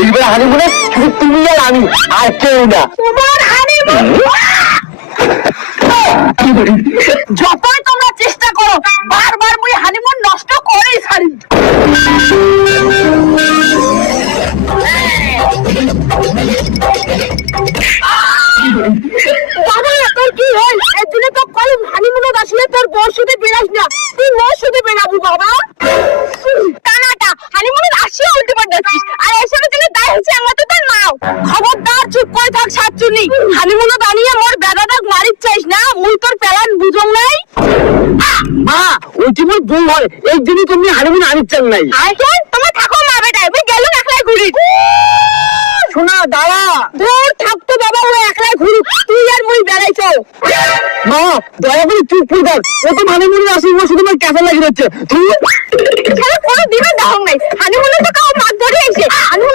এইবার হানিমুনে শুধু তুমি আর আমি, আর কেউ না। তোমার হানিমুন যতই তোমরা চেষ্টা করো, বারবার মুই হানিমুন নষ্ট করেই ছাড়ি। বাবা তোর কি হয়? একদিনে তো কলম হানিমুনত আসলে তোর বর সাথে বেরাস না, তুই মোর সাথে বেরাবি বাবা। টানাটা হানিমুনত আসিও উল্টে পাল্টাচ্ছিস, আর এসবের জন্য দায় হচ্ছে আমার তো তোর মাও। খবরদার চুপ করে থাক সাতচুনি, হানিমুনত আনিয়ে মোর বেদাদাক মারিত চাইস না, মুই তোর প্যালান বুঝং নাই। মা ওইটি মোর বউ হয়, এই দিনই তুমি হানিমুন আনিচ্ছেন নাই। আর কেন তোমার থাকো মা বেটায়, মুই গেলুম একলাই ঘুরি। শোনা দাঁড়া। ধর থাকতো বাবা, ও একলাই ঘুরুক, তুই আর মুই বেড়াই চল। মা দয়া করে চুপ করে থাক, ও তো হানিমুনে আসি, ও শুধু আমার ক্যাসা লাগিয়ে যাচ্ছে। তুই কোনো দিনও দাহং নাই, হানিমুনে তো কাউ মাছ ধরে আইছে।